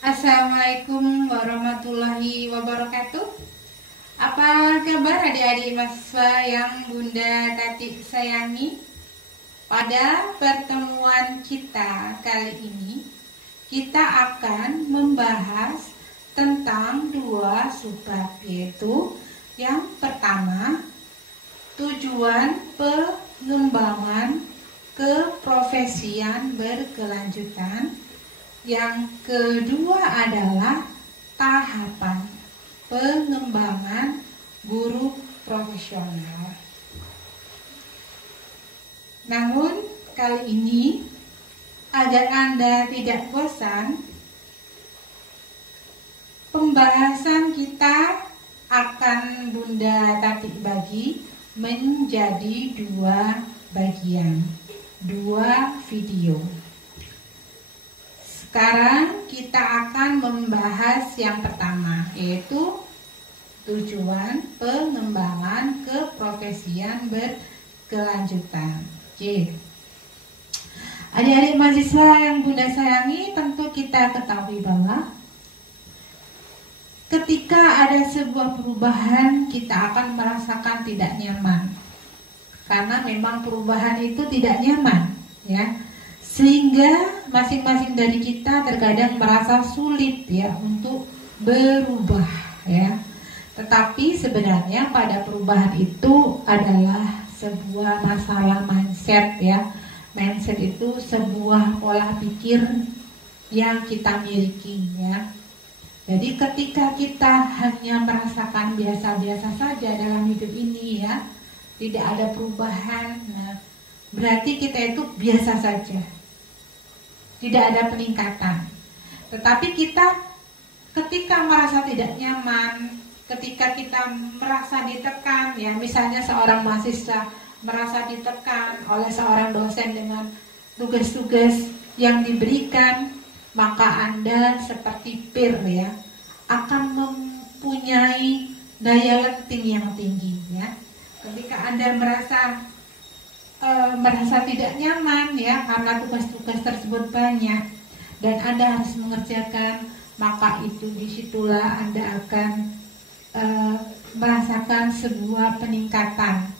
Assalamualaikum warahmatullahi wabarakatuh. Apa kabar adik-adik mahasiswa yang Bunda Tati sayangi? Pada pertemuan kita kali ini, kita akan membahas tentang dua subbab, yaitu yang pertama, tujuan pengembangan keprofesian berkelanjutan. Yang kedua adalah tahapan pengembangan guru profesional. Namun kali ini agar Anda tidak bosan, pembahasan kita akan Bunda Tati bagi menjadi dua bagian, dua video. Sekarang kita akan membahas yang pertama, yaitu tujuan pengembangan keprofesian berkelanjutan. Oke. Adik-adik mahasiswa yang Bunda sayangi, tentu kita ketahui bahwa ketika ada sebuah perubahan, kita akan merasakan tidak nyaman. Karena memang perubahan itu tidak nyaman, ya. Sehingga masing-masing dari kita terkadang merasa sulit ya untuk berubah ya. Tetapi sebenarnya pada perubahan itu adalah sebuah masalah mindset ya. Mindset itu sebuah pola pikir yang kita miliki ya. Jadi ketika kita hanya merasakan biasa-biasa saja dalam hidup ini ya, tidak ada perubahan, nah, berarti kita itu biasa saja. Tidak ada peningkatan. Tetapi kita ketika merasa tidak nyaman, ketika kita merasa ditekan, ya misalnya seorang mahasiswa merasa ditekan oleh seorang dosen dengan tugas-tugas yang diberikan, maka Anda seperti pir ya, akan mempunyai daya lenting yang tinggi ya. Ketika Anda merasa tidak nyaman ya karena tugas-tugas tersebut banyak dan Anda harus mengerjakan, maka itu disitulah Anda akan merasakan sebuah peningkatan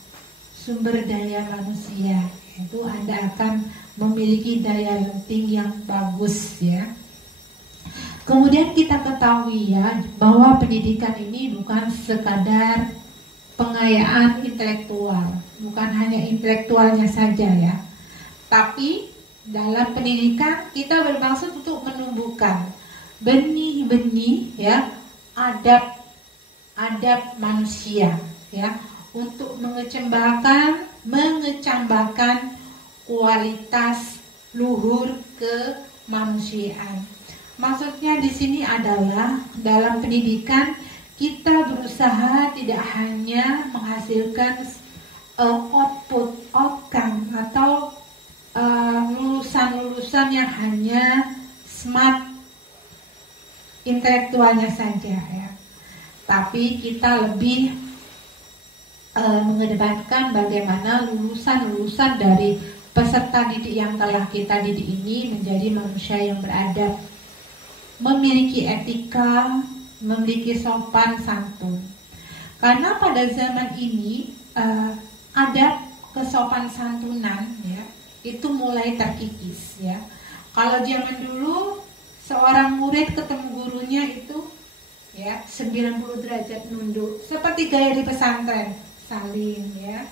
sumber daya manusia, yaitu Anda akan memiliki daya lenting yang bagus ya. Kemudian kita ketahui ya bahwa pendidikan ini bukan sekadar pengayaan intelektual, bukan hanya intelektualnya saja ya. Tapi dalam pendidikan kita bermaksud untuk menumbuhkan benih-benih ya adab manusia ya, untuk mengecambahkan kualitas luhur kemanusiaan. Maksudnya di sini adalah dalam pendidikan kita berusaha tidak hanya menghasilkan outcome atau lulusan-lulusan yang hanya smart intelektualnya saja ya. Tapi kita lebih mengedepankan bagaimana lulusan-lulusan dari peserta didik yang telah kita didik ini menjadi manusia yang beradab, memiliki etika, memiliki sopan santun. Karena pada zaman ini adab kesopan santunan ya itu mulai terkikis ya. Kalau zaman dulu seorang murid ketemu gurunya itu ya 90 derajat nunduk, seperti gaya di pesantren, salim ya,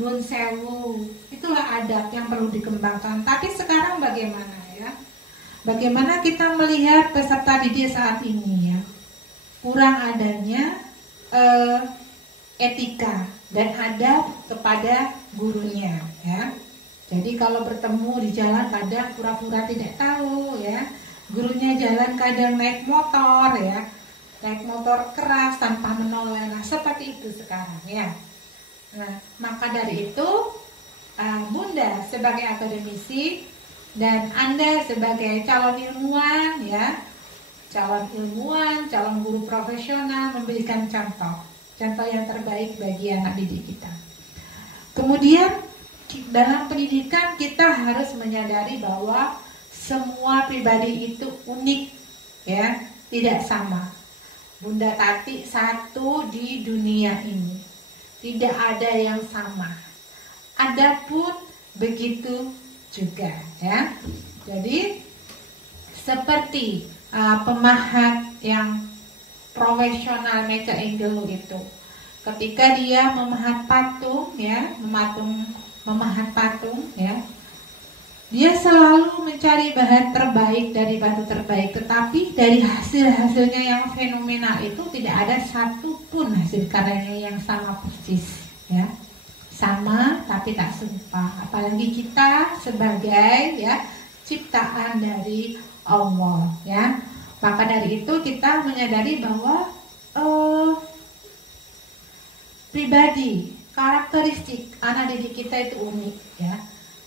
nun sewu, itulah adab yang perlu dikembangkan. Tapi sekarang bagaimana ya? Bagaimana kita melihat peserta didik saat ini ya? Kurang adanya etika dan adab kepada gurunya ya. Jadi kalau bertemu di jalan kadang pura-pura tidak tahu ya. Gurunya jalan kadang naik motor ya, naik motor keras tanpa menoleh. Nah seperti itu sekarang ya. Nah maka dari itu Bunda sebagai akademisi dan Anda sebagai calon ilmuwan ya, calon ilmuwan, calon guru profesional memberikan contoh yang terbaik bagi anak didik kita. Kemudian dalam pendidikan kita harus menyadari bahwa semua pribadi itu unik ya, tidak sama. Bunda Tati satu di dunia ini, tidak ada yang sama. Adapun begitu juga, ya. Jadi seperti pemahat yang profesional Michelangelo itu, ketika dia memahat patung, ya, memahat patung, ya, dia selalu mencari bahan terbaik dari batu terbaik, tetapi dari hasil-hasilnya yang fenomenal itu tidak ada satupun hasil karyanya yang sama persis, ya, sama tapi tak serupa. Apalagi kita sebagai, ya, ciptaan dari Allah, ya. Maka dari itu kita menyadari bahwa pribadi, karakteristik anak didik kita itu unik, ya.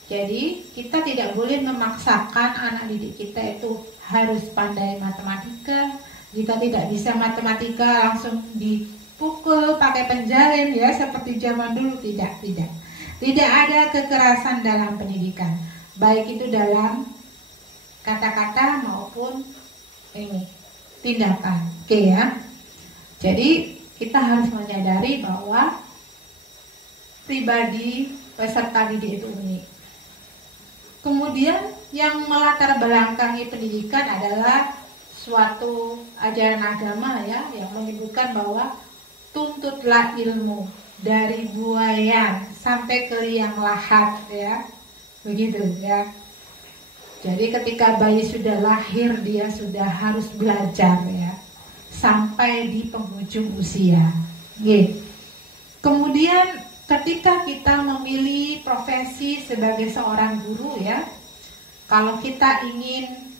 Jadi kita tidak boleh memaksakan anak didik kita itu harus pandai matematika. Jika tidak bisa matematika langsung dipukul pakai penjalin, ya, seperti zaman dulu. Tidak ada kekerasan dalam pendidikan, baik itu dalam kata-kata maupun tindakan. Oke, ya. Jadi kita harus menyadari bahwa pribadi peserta didik itu unik. Kemudian yang melatar belakangi pendidikan adalah suatu ajaran agama, ya, yang menyebutkan bahwa tuntutlah ilmu dari buayan sampai ke liang lahat, ya, begitu, ya. Jadi ketika bayi sudah lahir dia sudah harus belajar, ya, sampai di penghujung usia. Gitu. Kemudian ketika kita memilih profesi sebagai seorang guru, ya, kalau kita ingin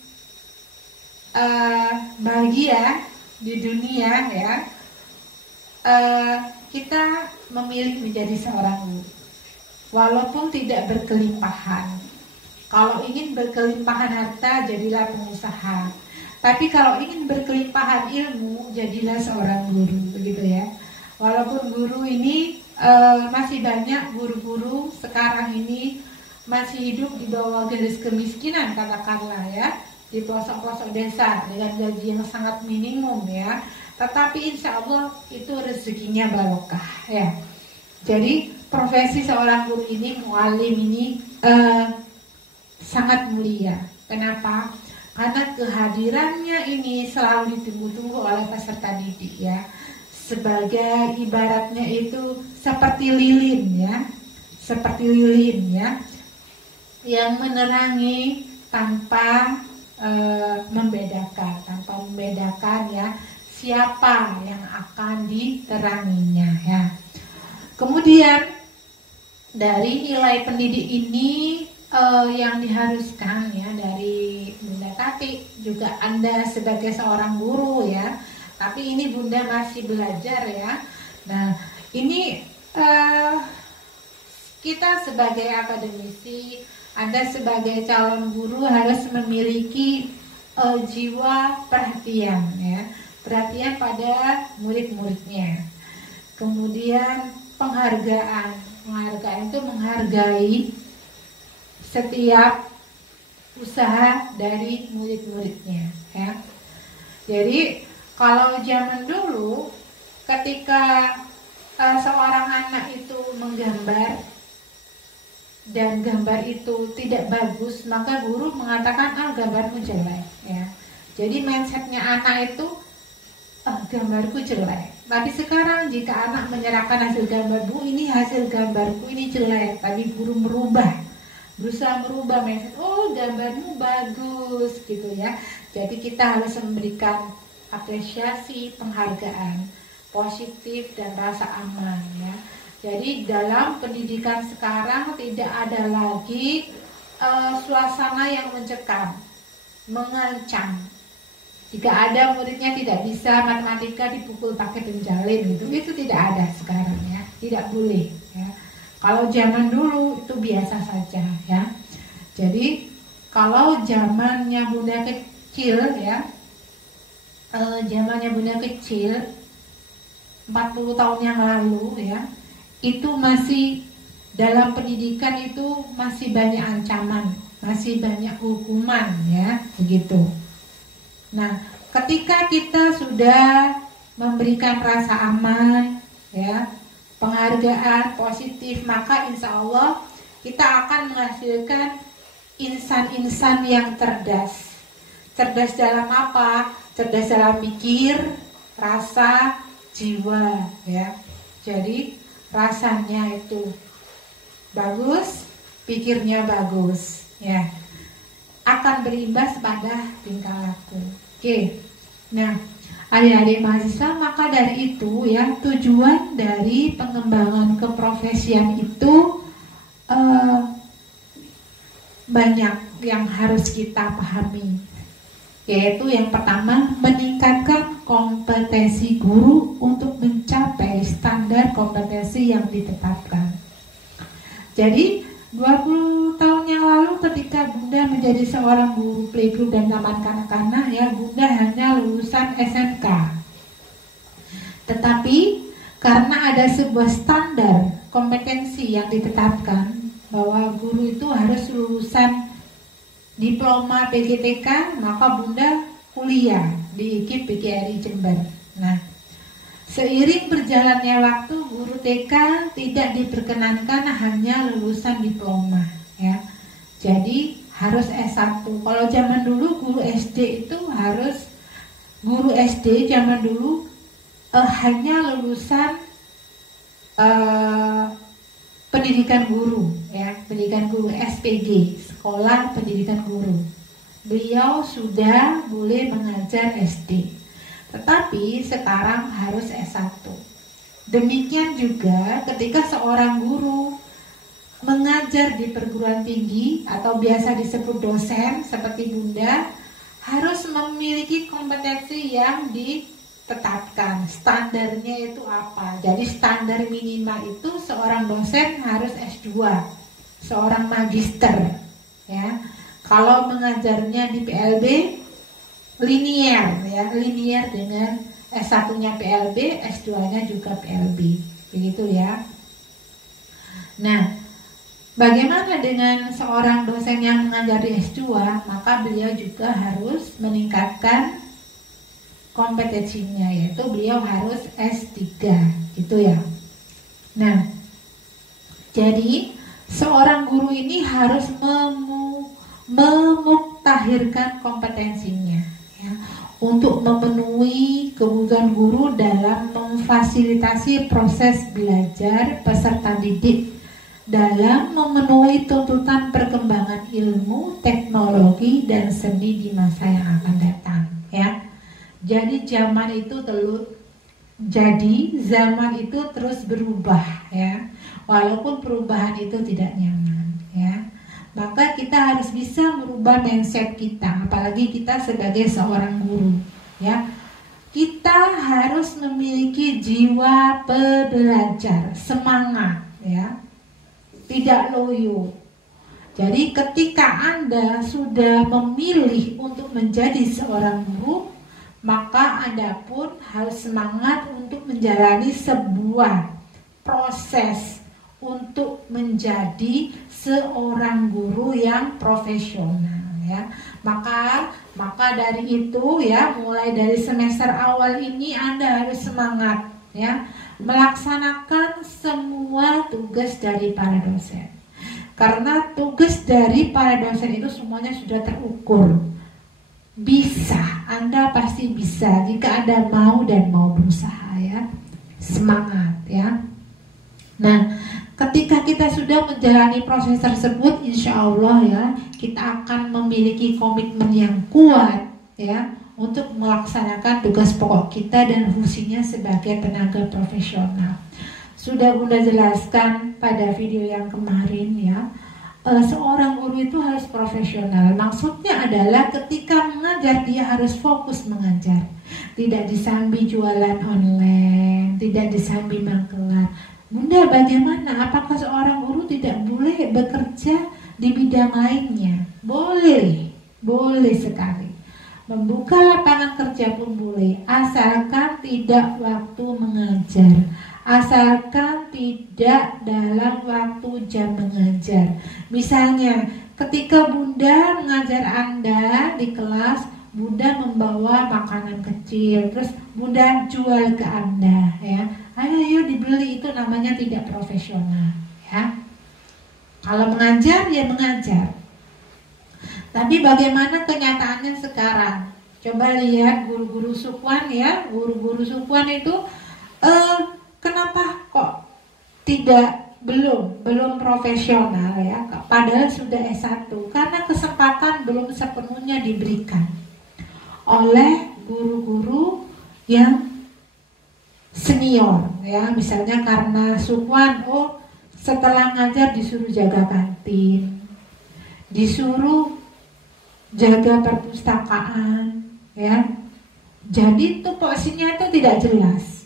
bahagia di dunia, ya, kita memilih menjadi seorang guru, walaupun tidak berkelimpahan. Kalau ingin berkelimpahan harta, jadilah pengusaha. Tapi kalau ingin berkelimpahan ilmu, jadilah seorang guru, begitu, ya. Walaupun guru ini masih banyak guru-guru sekarang ini masih hidup di bawah garis kemiskinan, katakanlah, ya, di pelosok-pelosok desa dengan gaji yang sangat minimum, ya. Tetapi insya Allah itu rezekinya barokah, ya. Jadi profesi seorang guru ini, mualim ini sangat mulia. Kenapa? Karena kehadirannya ini selalu ditunggu-tunggu oleh peserta didik, ya. Sebagai ibaratnya itu seperti lilin, ya, seperti lilin, ya, yang menerangi tanpa membedakan, ya, siapa yang akan diteranginya, ya. Kemudian dari nilai pendidik ini yang diharuskan, ya, dari Bunda Tati, juga Anda sebagai seorang guru, ya. Tapi ini Bunda masih belajar, ya. Nah, ini kita sebagai akademisi, Anda sebagai calon guru harus memiliki jiwa perhatian, ya. Perhatian pada murid-muridnya. Kemudian penghargaan. Penghargaan itu menghargai setiap usaha dari murid-muridnya, ya. Jadi kalau zaman dulu ketika seorang anak itu menggambar dan gambar itu tidak bagus, maka guru mengatakan gambarmu jelek, ya. Jadi mindsetnya anak itu gambarku jelek. Tapi sekarang jika anak menyerahkan hasil gambar, Bu, ini hasil gambarku ini jelek, tapi guru berusaha merubah mindset, gambarmu bagus, gitu, ya. Jadi kita harus memberikan apresiasi, penghargaan positif dan rasa aman, ya. Jadi dalam pendidikan sekarang tidak ada lagi suasana yang mencekam, mengancam. Jika ada muridnya tidak bisa matematika dipukul pakai penjalin, gitu, itu tidak ada sekarang, ya. Tidak boleh, ya. Kalau zaman dulu itu biasa saja, ya. Jadi kalau zamannya Bunda kecil, ya, zamannya Bunda kecil 40 tahun yang lalu, ya, itu masih dalam pendidikan itu masih banyak ancaman, masih banyak hukuman, ya, begitu. Nah, ketika kita sudah memberikan rasa aman, ya, penghargaan positif, maka insya Allah kita akan menghasilkan insan-insan yang cerdas. Cerdas dalam apa? Cerdas dalam pikir, rasa, jiwa, ya. Jadi rasanya itu bagus, pikirnya bagus, ya, akan berimbas pada tingkah laku. Oke. Nah, adik-adik mahasiswa, maka dari itu ya, tujuan dari pengembangan keprofesian itu banyak yang harus kita pahami, yaitu yang pertama, meningkatkan kompetensi guru untuk mencapai standar kompetensi yang ditetapkan. Jadi 20 tahun yang lalu ketika Bunda menjadi seorang guru playgroup dan taman kanak-kanak, ya, Bunda hanya lulusan SMK. Tetapi karena ada sebuah standar kompetensi yang ditetapkan bahwa guru itu harus lulusan diploma PGTK, maka Bunda kuliah di IKIP PGRI Jember. Nah, seiring berjalannya waktu, guru TK tidak diperkenankan hanya lulusan diploma, ya. Jadi harus S1. Kalau zaman dulu guru SD itu harus, guru SD zaman dulu hanya lulusan pendidikan guru, ya, pendidikan guru SPG, sekolah pendidikan guru. Beliau sudah boleh mengajar SD. Tetapi sekarang harus S1. Demikian juga ketika seorang guru mengajar di perguruan tinggi atau biasa disebut dosen seperti Bunda, harus memiliki kompetensi yang ditetapkan. Standarnya itu apa? Jadi standar minimal itu seorang dosen harus S2, seorang magister, ya. Kalau mengajarnya di PLB linier, ya, linier dengan S1-nya PLB, S2-nya juga PLB, begitu ya. Nah, bagaimana dengan seorang dosen yang mengajar di S2? Maka beliau juga harus meningkatkan kompetensinya, yaitu beliau harus S3, gitu ya. Nah, jadi seorang guru ini harus memuktahirkan kompetensinya, ya, untuk memenuhi kebutuhan guru dalam memfasilitasi proses belajar peserta didik dalam memenuhi tuntutan perkembangan ilmu, teknologi, dan seni di masa yang akan datang, ya. Jadi zaman itu terus berubah, ya. Walaupun perubahan itu tidak nyaman, ya. Maka kita harus bisa merubah mindset kita, apalagi kita sebagai seorang guru, ya. Kita harus memiliki jiwa pembelajar, semangat, ya, tidak loyo. Jadi ketika Anda sudah memilih untuk menjadi seorang guru, maka Anda pun harus semangat untuk menjalani sebuah proses untuk menjadi seorang guru yang profesional, ya. Maka dari itu, ya, mulai dari semester awal ini Anda harus semangat, ya, melaksanakan semua tugas dari para dosen. Karena tugas dari para dosen itu semuanya sudah terukur. Bisa, Anda pasti bisa jika Anda mau dan mau berusaha, ya. Semangat, ya. Nah, ketika kita sudah menjalani proses tersebut, insya Allah, ya, kita akan memiliki komitmen yang kuat, ya, untuk melaksanakan tugas pokok kita dan fungsinya sebagai tenaga profesional. Sudah Bunda jelaskan pada video yang kemarin, ya, seorang guru itu harus profesional. Maksudnya adalah ketika mengajar dia harus fokus mengajar, tidak disambi jualan online, tidak disambi magelar. Bunda, bagaimana? Apakah seorang guru tidak boleh bekerja di bidang lainnya? Boleh, boleh sekali. Membuka lapangan kerja pun boleh, asalkan tidak waktu mengajar, asalkan tidak dalam waktu jam mengajar. Misalnya, ketika Bunda mengajar Anda di kelas, Bunda membawa makanan kecil, terus Bunda jual ke Anda, ya. Ayo dibeli, itu namanya tidak profesional, ya. Kalau mengajar ya mengajar. Tapi bagaimana kenyataannya sekarang? Coba lihat guru-guru sukwan, ya. Guru-guru sukwan itu kenapa kok belum profesional, ya, padahal sudah S1? Karena kesempatan belum sepenuhnya diberikan oleh guru-guru yang senior, ya. Misalnya karena sukwan, setelah ngajar disuruh jaga kantin, disuruh jaga perpustakaan, ya. Jadi tupoksinya itu tidak jelas.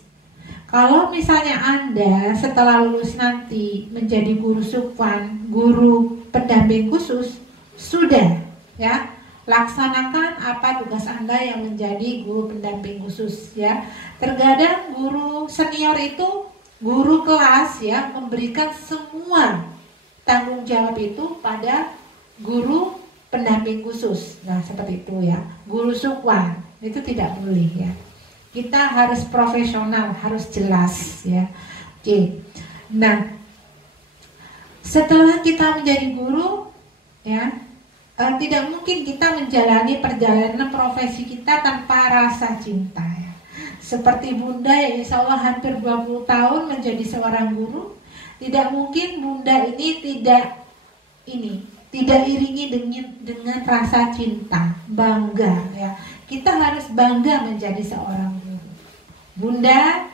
Kalau misalnya Anda setelah lulus nanti menjadi guru sukwan, guru pendamping khusus, sudah, ya, laksanakan apa tugas Anda yang menjadi guru pendamping khusus, ya. Terkadang guru senior itu, guru kelas, ya, memberikan semua tanggung jawab itu pada guru pendamping khusus. Nah, seperti itu, ya. Guru sukwan itu tidak boleh, ya. Kita harus profesional, harus jelas, ya. Oke. Nah, setelah kita menjadi guru, ya, tidak mungkin kita menjalani perjalanan profesi kita tanpa rasa cinta, ya. Seperti Bunda yang insya Allah hampir 20 tahun menjadi seorang guru, tidak mungkin Bunda ini tidak iringi dengan rasa cinta, bangga, ya. Kita harus bangga menjadi seorang guru. Bunda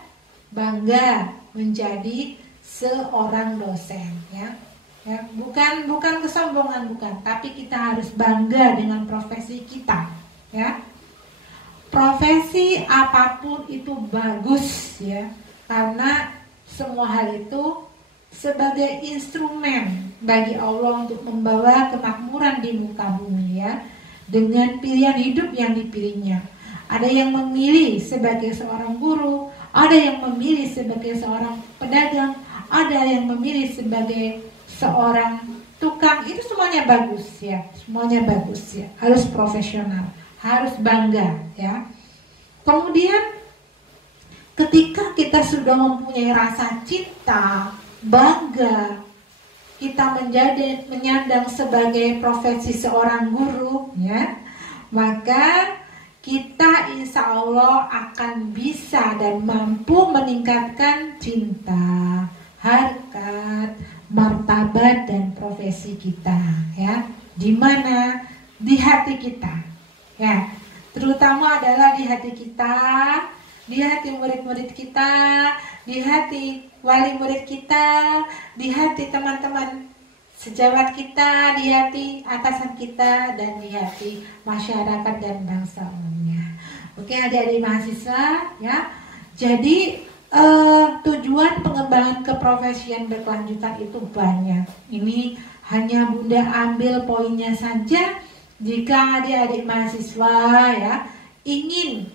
bangga menjadi seorang dosen, ya. Ya, bukan kesombongan, bukan, tapi kita harus bangga dengan profesi kita, ya. Profesi apapun itu bagus, ya, karena semua hal itu sebagai instrumen bagi Allah untuk membawa kemakmuran di muka bumi, ya, dengan pilihan hidup yang dipilihnya. Ada yang memilih sebagai seorang guru, ada yang memilih sebagai seorang pedagang, ada yang memilih sebagai seorang tukang. Itu semuanya bagus, ya. Semuanya bagus, ya. Harus profesional, harus bangga, ya. Kemudian ketika kita sudah mempunyai rasa cinta, bangga, kita menyandang sebagai profesi seorang guru, ya, maka kita insya Allah akan bisa dan mampu meningkatkan cinta, harkat, martabat dan profesi kita, ya. Di mana? Di hati kita, ya. Terutama adalah di hati kita, di hati murid-murid kita, di hati wali murid kita, di hati teman-teman sejawat kita, di hati atasan kita, dan di hati masyarakat dan bangsa umumnya. Oke, adik-adik mahasiswa, ya. Jadi tujuan pengembangan keprofesian berkelanjutan itu banyak. Ini hanya Bunda ambil poinnya saja. Jika adik-adik mahasiswa, ya, ingin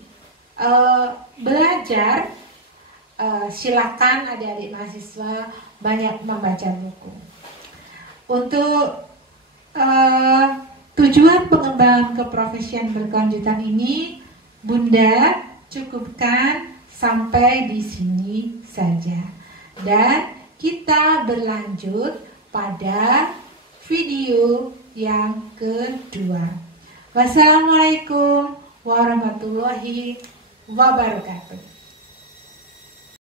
belajar, silakan adik-adik mahasiswa banyak membaca buku. Untuk tujuan pengembangan keprofesian berkelanjutan ini, Bunda cukupkan sampai di sini saja. Dan kita berlanjut pada video yang kedua. Wassalamualaikum warahmatullahi wabarakatuh.